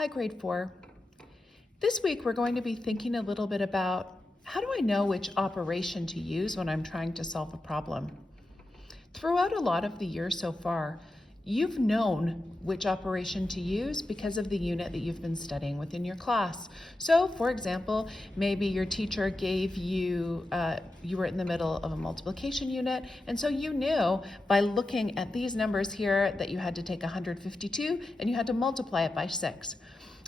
Hi, grade 4. This week we're going to be thinking a little bit about how do I know which operation to use when I'm trying to solve a problem. Throughout a lot of the year so far, you've known which operation to use because of the unit that you've been studying within your class. So, for example, maybe your teacher gave you, you were in the middle of a multiplication unit, and so you knew by looking at these numbers here that you had to take 152 and you had to multiply it by 6.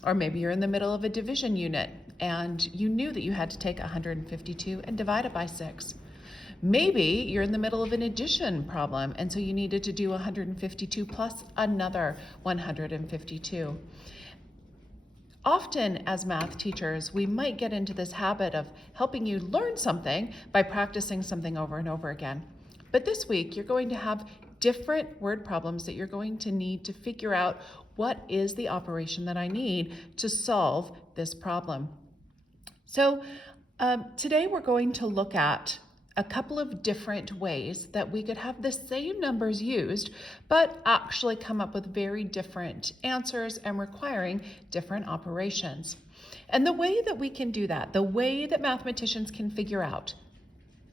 Or maybe you're in the middle of a division unit and you knew that you had to take 152 and divide it by 6. Maybe you're in the middle of an addition problem, and so you needed to do 152 plus another 152. Often as math teachers, we might get into this habit of helping you learn something by practicing something over and over again. But this week, you're going to have different word problems that you're going to need to figure out what is the operation that I need to solve this problem. So today we're going to look at a couple of different ways that we could have the same numbers used, but actually come up with very different answers and requiring different operations. And the way that we can do that, the way that mathematicians can figure out,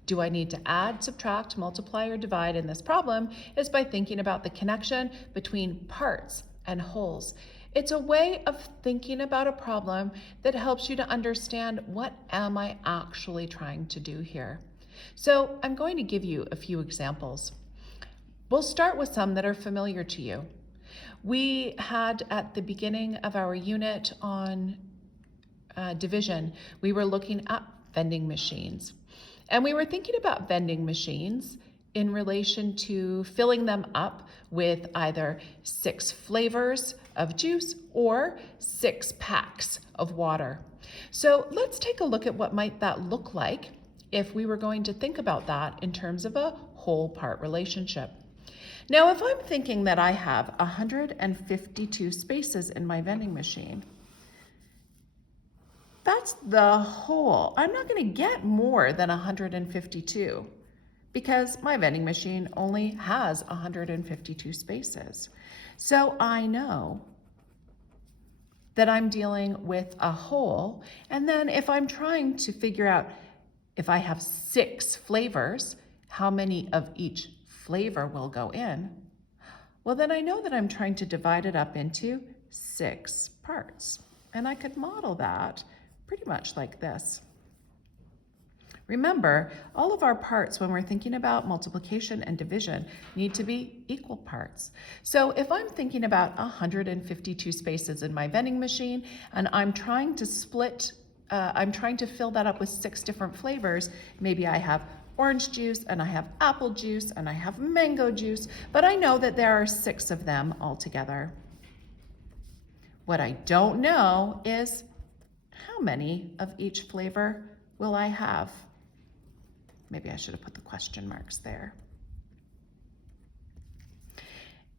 do I need to add, subtract, multiply, or divide in this problem, is by thinking about the connection between parts and wholes. It's a way of thinking about a problem that helps you to understand what am I actually trying to do here. So I'm going to give you a few examples. We'll start with some that are familiar to you. We had at the beginning of our unit on division, we were looking at vending machines. And we were thinking about vending machines in relation to filling them up with either 6 flavors of juice or 6 packs of water. So let's take a look at what might that look like if we were going to think about that in terms of a whole part relationship. Now, if I'm thinking that I have 152 spaces in my vending machine, that's the whole. I'm not going to get more than 152 because my vending machine only has 152 spaces. So I know that I'm dealing with a whole, and then if I'm trying to figure out if I have 6 flavors, how many of each flavor will go in? Well, then I know that I'm trying to divide it up into 6 parts. And I could model that pretty much like this. Remember, all of our parts when we're thinking about multiplication and division need to be equal parts. So if I'm thinking about 152 spaces in my vending machine and I'm trying to fill that up with 6 different flavors. Maybe I have orange juice and I have apple juice and I have mango juice, but I know that there are 6 of them altogether. What I don't know is how many of each flavor will I have? Maybe I should have put the question marks there.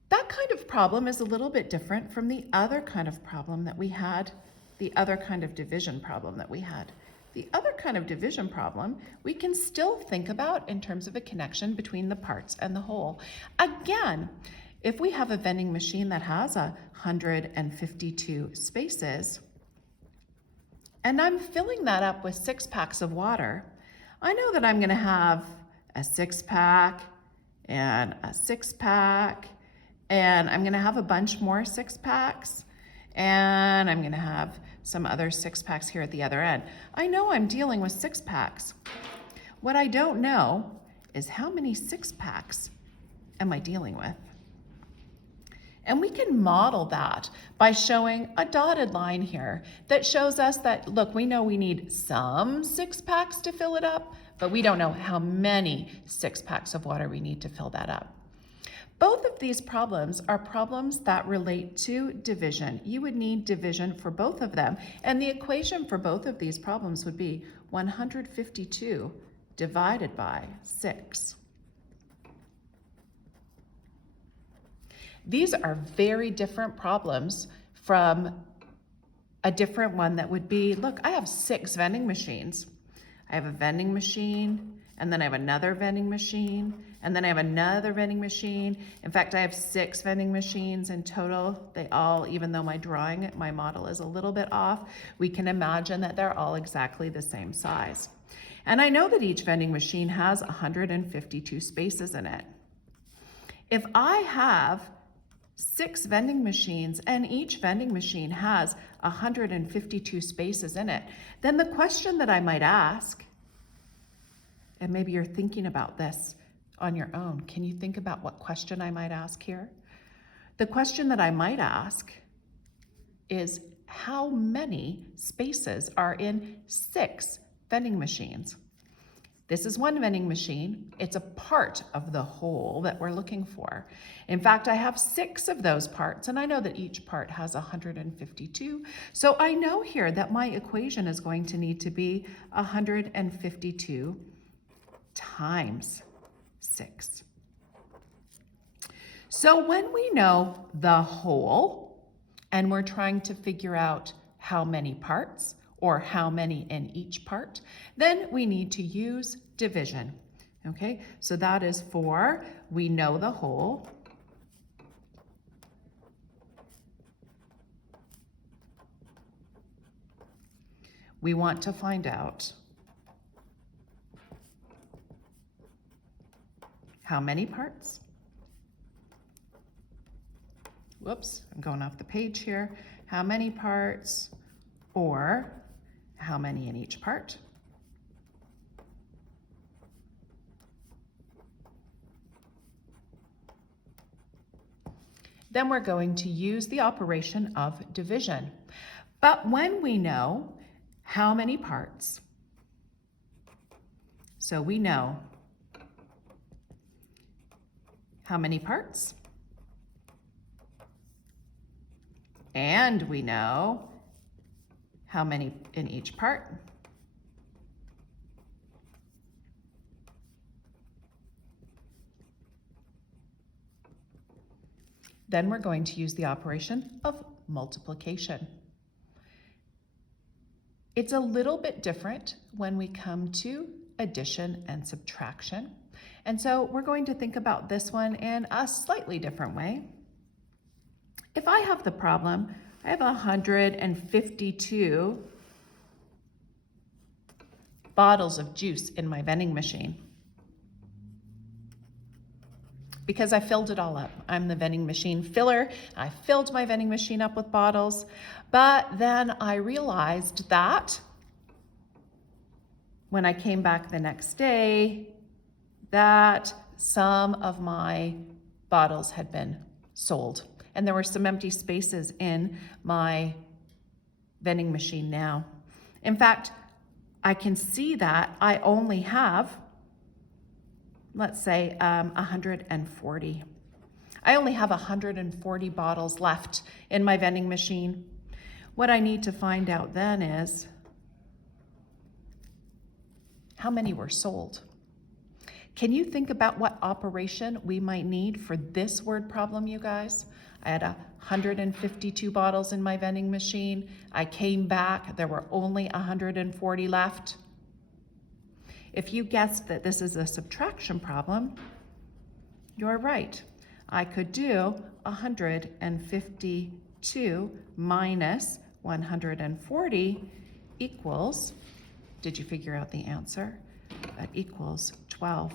That kind of problem is a little bit different from the other kind of problem that we had, the other kind of division problem that we had. The other kind of division problem we can still think about in terms of a connection between the parts and the whole. Again, if we have a vending machine that has 152 spaces, and I'm filling that up with 6 packs of water, I know that I'm going to have a 6-pack and a 6-pack, and I'm going to have a bunch more 6-packs, and I'm going to have some other 6-packs here at the other end. I know I'm dealing with 6-packs. What I don't know is how many 6-packs am I dealing with? And we can model that by showing a dotted line here that shows us that, look, we know we need some 6-packs to fill it up, but we don't know how many 6-packs of water we need to fill that up. Both of these problems are problems that relate to division. You would need division for both of them, and the equation for both of these problems would be 152 divided by 6. These are very different problems from a different one that would be, look, I have 6 vending machines. I have a vending machine and then I have another vending machine, and then I have another vending machine. In fact, I have 6 vending machines in total. They all, even though my model is a little bit off, we can imagine that they're all exactly the same size. And I know that each vending machine has 152 spaces in it. If I have 6 vending machines and each vending machine has 152 spaces in it, then the question that I might ask, and maybe you're thinking about this on your own, can you think about what question I might ask here? The question that I might ask is, how many spaces are in 6 vending machines? This is one vending machine. It's a part of the whole that we're looking for. In fact, I have 6 of those parts, and I know that each part has 152. So I know here that my equation is going to need to be 152 times 6. So when we know the whole, and we're trying to figure out how many parts, or how many in each part, then we need to use division. Okay, so that is for, we know the whole, we want to find out how many parts. Whoops, I'm going off the page here. How many parts, or how many in each part. Then we're going to use the operation of division. But when we know how many parts, so we know how many parts, and we know how many in each part, then we're going to use the operation of multiplication. It's a little bit different when we come to addition and subtraction. And so we're going to think about this one in a slightly different way. If I have the problem, I have 152 bottles of juice in my vending machine because I filled it all up. I'm the vending machine filler. I filled my vending machine up with bottles, but then I realized that when I came back the next day, that some of my bottles had been sold. And there were some empty spaces in my vending machine now. In fact, I can see that I only have, let's say, 140. I only have 140 bottles left in my vending machine. What I need to find out then is how many were sold. Can you think about what operation we might need for this word problem, you guys? I had 152 bottles in my vending machine. I came back, there were only 140 left. If you guessed that this is a subtraction problem, you're right. I could do 152 minus 140 equals, did you figure out the answer? That equals 12.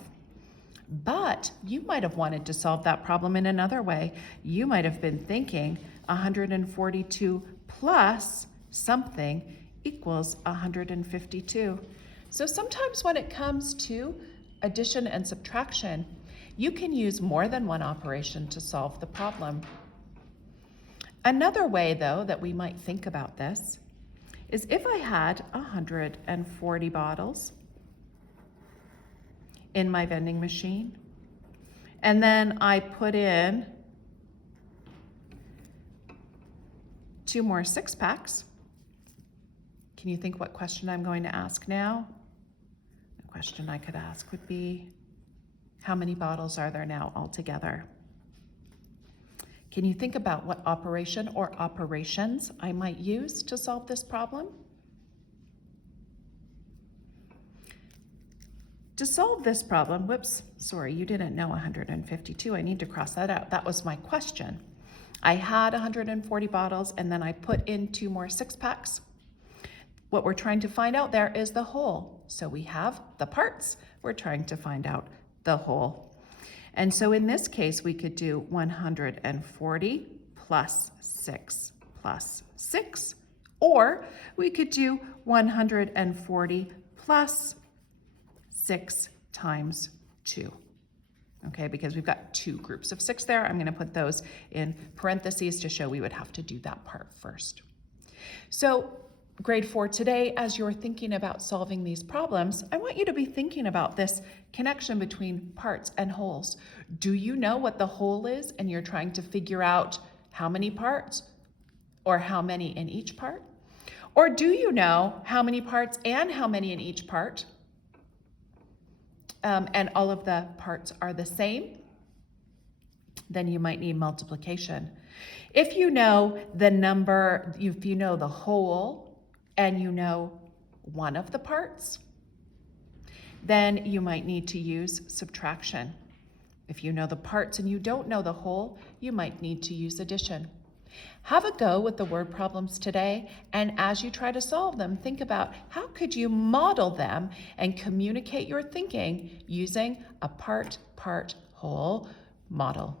But you might have wanted to solve that problem in another way. You might have been thinking 142 plus something equals 152. So sometimes when it comes to addition and subtraction, you can use more than one operation to solve the problem. Another way, though, that we might think about this is if I had 140 bottles in my vending machine, and then I put in 2 more 6-packs. Can you think what question I'm going to ask now? The question I could ask would be, how many bottles are there now altogether? Can you think about what operation or operations I might use to solve this problem? To solve this problem, whoops, sorry, you didn't know 152. I need to cross that out. That was my question. I had 140 bottles and then I put in 2 more 6-packs. What we're trying to find out there is the whole. So we have the parts. We're trying to find out the whole. And so in this case, we could do 140 plus 6 plus 6, or we could do 140 plus 6 times 2. Okay, because we've got 2 groups of 6 there. I'm going to put those in parentheses to show we would have to do that part first. So grade 4 today, as you're thinking about solving these problems, I want you to be thinking about this connection between parts and wholes. Do you know what the whole is and you're trying to figure out how many parts or how many in each part? Or do you know how many parts and how many in each part? And all of the parts are the same? Then you might need multiplication. If you know the number, if you know the whole and you know one of the parts, then you might need to use subtraction. If you know the parts and you don't know the whole, you might need to use addition. Have a go with the word problems today, and as you try to solve them, think about how could you model them and communicate your thinking using a part-whole model.